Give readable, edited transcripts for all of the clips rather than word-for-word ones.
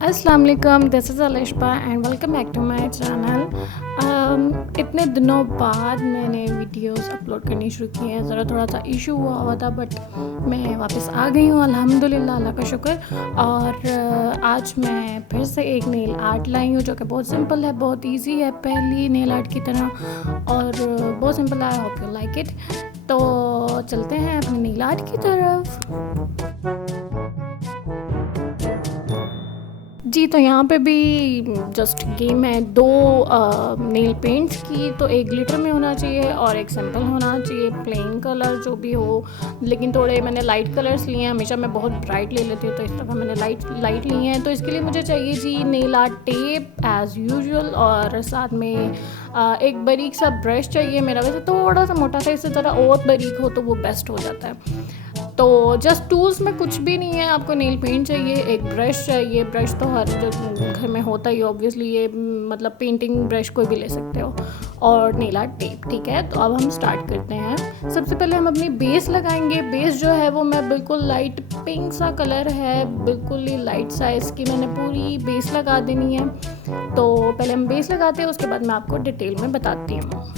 अस्सलाम वालेकुम, this is Alisha and welcome back to my channel. इतने दिनों बाद मैंने वीडियोस अपलोड करनी शुरू की हैं। ज़रा थोड़ा सा इशू हुआ था बट मैं वापस आ गई हूँ अल्हम्दुलिल्लाह, अल्लाह का शुक्र। और आज मैं फिर से एक नेल आर्ट लाई हूँ जो कि बहुत सिंपल है, बहुत इजी है, पहली नेल आर्ट की तरह और बहुत सिंपल है। I hope you like it. तो चलते हैं अपनी नेल आर्ट की तरफ। जी, तो यहाँ पे भी जस्ट गेम है दो नेल पेंट्स की। तो एक ग्लिटर में होना चाहिए और एक सिंपल होना चाहिए, प्लेन कलर जो भी हो। लेकिन थोड़े मैंने लाइट कलर्स लिए हैं, हमेशा मैं बहुत ब्राइट ले लेती हूँ तो इस दफ़ा मैंने लाइट लिए हैं। तो इसके लिए मुझे चाहिए जी nail art tape as usual, और साथ में एक बारीक सा ब्रश चाहिए। मेरा वैसे थोड़ा सा मोटा था, इससे ज़रा और बारीक हो तो वो बेस्ट हो जाता है। तो जस्ट टूल्स में कुछ भी नहीं है, आपको नेल पेंट चाहिए, एक ब्रश चाहिए। ब्रश तो हर घर में होता ही ऑब्वियसली, ये मतलब पेंटिंग ब्रश कोई भी ले सकते हो, और नेल आर्ट टेप। ठीक है, तो अब हम स्टार्ट करते हैं। सबसे पहले हम अपनी बेस लगाएंगे। बेस जो है वो मैं बिल्कुल लाइट पिंक सा कलर है, बिल्कुल ही लाइट सा, इसकी मैंने पूरी बेस लगा देनी है। तो पहले हम बेस लगाते हैं, उसके बाद मैं आपको डिटेल में बताती हूँ।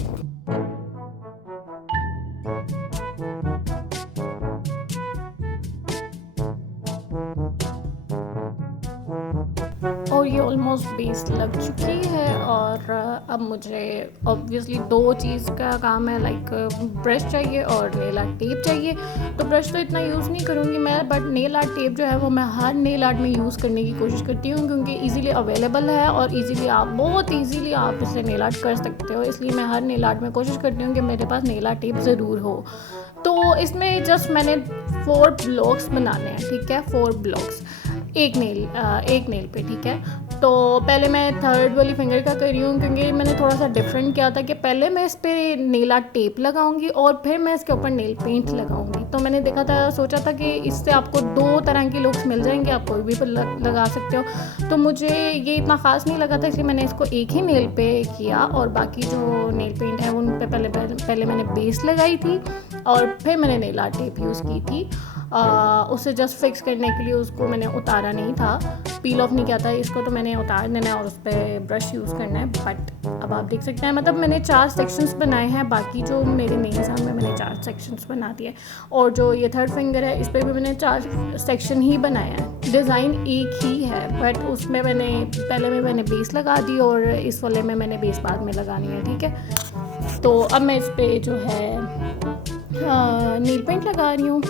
और ये ऑलमोस्ट बेस लग चुकी है। और अब मुझे ऑब्वियसली दो चीज़ का काम है, लाइक ब्रश चाहिए और नेल आर्ट टेप चाहिए। तो ब्रश तो इतना यूज़ नहीं करूँगी मैं, बट नेल आर्ट टेप जो है वो मैं हर नेल आर्ट में यूज़ करने की कोशिश करती हूँ, क्योंकि इजीली अवेलेबल है और इजीली आप बहुत इजीली आप इससे नेल आर्ट कर सकते हो। इसलिए मैं हर नेल आर्ट में कोशिश करती हूँ कि मेरे पास नेल आर्ट टेप ज़रूर हो। तो इसमें जस्ट मैंने 4 ब्लॉक्स बनाने हैं। ठीक है, 4 ब्लॉक्स एक नेल पे। ठीक है, तो पहले मैं थर्ड वाली फिंगर का कर रही हूँ, क्योंकि मैंने थोड़ा सा डिफरेंट किया था कि पहले मैं इस पे नेल आर्ट टेप लगाऊंगी और फिर मैं इसके ऊपर नेल पेंट लगाऊंगी। तो मैंने सोचा था कि इससे आपको 2 तरह की लुक्स मिल जाएंगे, आप कोई भी लगा सकते हो। तो मुझे ये इतना ख़ास नहीं लगा था, इसलिए मैंने इसको एक ही नेल पे किया, और बाकी जो नेल पेंट है उन पे पहले मैंने बेस लगाई थी और फिर मैंने नेल आर्ट टेप यूज़ की थी। उसे जस्ट फिक्स करने के लिए उसको मैंने उतारा नहीं था, पील ऑफ नहीं किया था इसको, तो मैंने उतार देना है और उस पर ब्रश यूज़ करना है। बट अब आप देख सकते हैं, मतलब मैंने 4 सेक्शंस बनाए हैं, बाकी जो मेरे नेल्स हैं मैंने 4 सेक्शंस बना दिए। और जो ये थर्ड फिंगर है इस पर भी मैंने 4 सेक्शन ही बनाए हैं। डिज़ाइन एक ही है, बट उसमें मैंने बेस लगा दी और इस वाले में मैंने बेस बाद में लगानी है। ठीक है, तो अब मैं इस पर जो है नील पेंट लगा रही हूँ।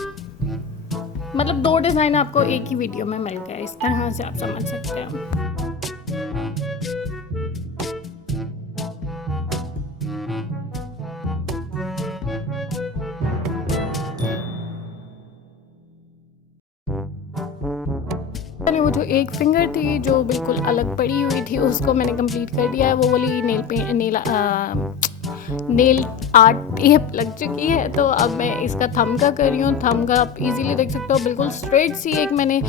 मतलब 2 डिज़ाइन आपको एक ही वीडियो में मिल गया, इस तरह से आप समझ सकते हैं। वो जो एक फिंगर थी जो बिल्कुल अलग पड़ी हुई थी, उसको मैंने कंप्लीट कर दिया है। वो वाली नेल आर्ट टेप लग चुकी है। तो अब मैं इसका थंब का कर रही हूँ। थंब का आप इजीली देख सकते हो, बिल्कुल स्ट्रेट सी एक मैंने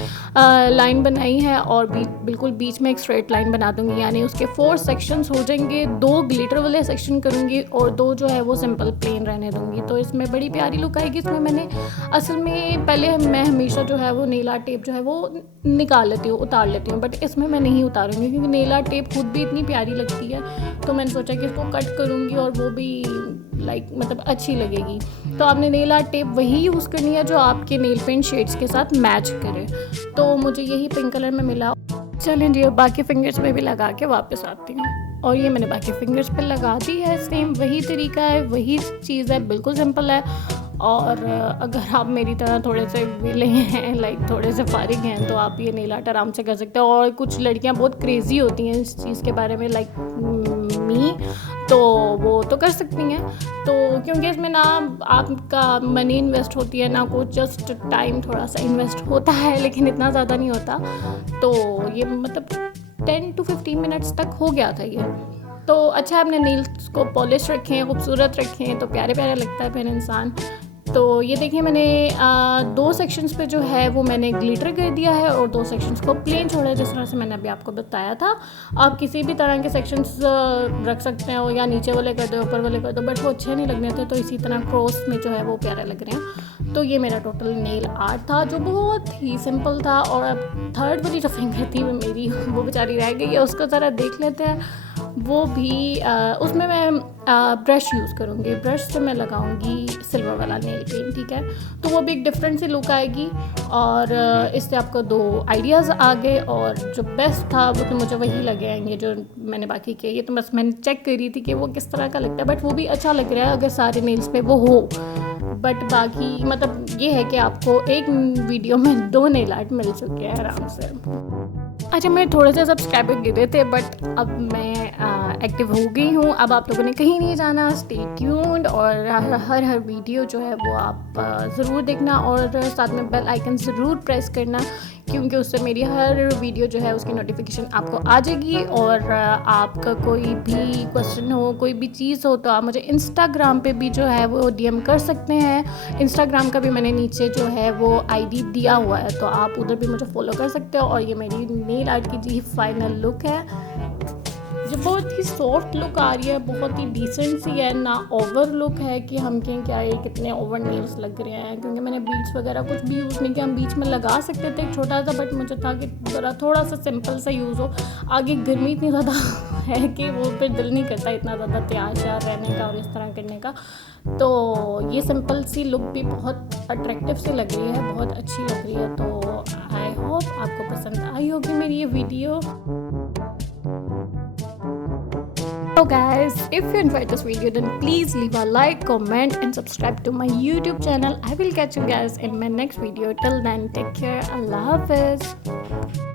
लाइन बनाई है और बिल्कुल बीच में एक स्ट्रेट लाइन बना दूंगी, यानी उसके 4 सेक्शंस हो जाएंगे। 2 ग्लिटर वाले सेक्शन करूँगी और 2 जो है वो सिंपल प्लेन रहने दूँगी। तो इसमें बड़ी प्यारी लुक आएगी। इसमें मैंने असल में पहले मैं हमेशा जो है वो नेल आर्ट टेप जो है वो निकाल लेती हूँ, उतार लेती हूँ, बट इसमें मैं नहीं उतारूँगी क्योंकि नेल आर्ट टेप खुद भी इतनी प्यारी लगती है। तो मैंने सोचा कि इसको कट करूँगी और वो भी मतलब अच्छी लगेगी। तो आपने नेल आर्ट टेप वही यूज़ करनी है जो आपके नेल पेंट शेड्स के साथ मैच करे। तो मुझे यही पिंक कलर में मिला। चलें जी, अब बाकी फिंगर्स पे भी लगा के वापस आती हूँ। और ये मैंने बाकी फिंगर्स पे लगा दी है। सेम वही तरीका है, वही चीज़ है, बिल्कुल सिंपल है। और अगर आप मेरी तरह थोड़े से विले हैं, लाइक थोड़े से फारिग हैं, तो आप ये नेल आर्ट आराम से कर सकते हो। और कुछ लड़कियां बहुत क्रेज़ी होती हैं इस चीज़ के बारे में, लाइक मी, तो वो तो कर सकती हैं। तो क्योंकि इसमें ना आपका मनी इन्वेस्ट होती है, ना कुछ, जस्ट टाइम थोड़ा सा इन्वेस्ट होता है, लेकिन इतना ज़्यादा नहीं होता। तो ये मतलब 10 to 15 मिनट्स तक हो गया था ये। तो अच्छा, अपने नेल्स को पॉलिश रखें, खूबसूरत रखें, तो प्यारे प्यारे लगता है फिर इंसान। तो ये देखिए, मैंने 2 सेक्शंस पे जो है वो मैंने ग्लिटर कर दिया है और 2 सेक्शंस को प्लेन छोड़ा है, जिस तरह से मैंने अभी आपको बताया था। आप किसी भी तरह के सेक्शंस रख सकते हो, या नीचे वाले कर दो, ऊपर वाले कर दो, बट वो अच्छे नहीं लगने थे। तो इसी तरह क्रॉस में जो है वो प्यारे लग रहे हैं। तो ये मेरा टोटल नेल आर्ट था, जो बहुत ही सिंपल था। और अब थर्ड वाली जो फिंगर थी वो मेरी अभी वो बेचारी रह गई है, उसको ज़रा देख लेते हैं। वो भी उसमें मैं ब्रश यूज़ करूँगी, ब्रश से मैं लगाऊँगी सिल्वर वाला नेल पेंट, ठीक है। तो वो भी एक डिफरेंट सी लुक आएगी और इससे आपको 2 आइडियाज़ आ गए, और जो बेस्ट था वो तो मुझे वही लगे हैं, ये जो मैंने बाकी किए। ये तो बस मैंने चेक करी थी कि वो किस तरह का लगता है, बट वो भी अच्छा लग रहा है अगर सारे नेल्स पे वो हो। बट बाकी मतलब ये है कि आपको एक वीडियो में 2 नेल आर्ट मिल चुके हैं आराम से। अच्छा, मेरे थोड़े से सब्सक्राइबर गिरे थे, बट अब मैं एक्टिव हो गई हूँ। अब आप लोगों ने कहीं नहीं जाना, स्टे ट्यून्ड, और हर वीडियो जो है वो आप ज़रूर देखना, और साथ में बेल आइकन ज़रूर प्रेस करना, क्योंकि उससे मेरी हर वीडियो जो है उसकी नोटिफिकेशन आपको आ जाएगी। और आपका कोई भी क्वेश्चन हो, कोई भी चीज़ हो, तो आप मुझे इंस्टाग्राम पे भी जो है वो डीएम कर सकते हैं। इंस्टाग्राम का भी मैंने नीचे जो है वो आईडी दिया हुआ है, तो आप उधर भी मुझे फॉलो कर सकते हो। और ये मेरी नेल आर्ट की जी फाइनल लुक है, जो बहुत ही सॉफ्ट लुक आ रही है, बहुत ही डिसेंट सी है, ना ओवर लुक है कि हम कहें क्या ये कितने ओवर नेल्स लग रहे हैं, क्योंकि मैंने बीच वगैरह कुछ भी यूज़ नहीं किया। हम बीच में लगा सकते थे एक छोटा सा, बट मुझे था कि ज़रा थोड़ा सा सिंपल सा यूज़ हो। आगे गर्मी इतनी ज़्यादा है कि वो फिर दिल नहीं करता इतना ज़्यादा तैयार श्यार रहने का और इस तरह करने का। तो ये सिंपल सी लुक भी बहुत अट्रैक्टिव सी लग रही है, बहुत अच्छी लग रही है। तो आई होप आपको पसंद आई होगी मेरी ये video. So guys, if you enjoyed this video, then please leave a like, comment and subscribe to my YouTube channel. I will catch you guys in my next video. Till then, take care. Allah Hafiz.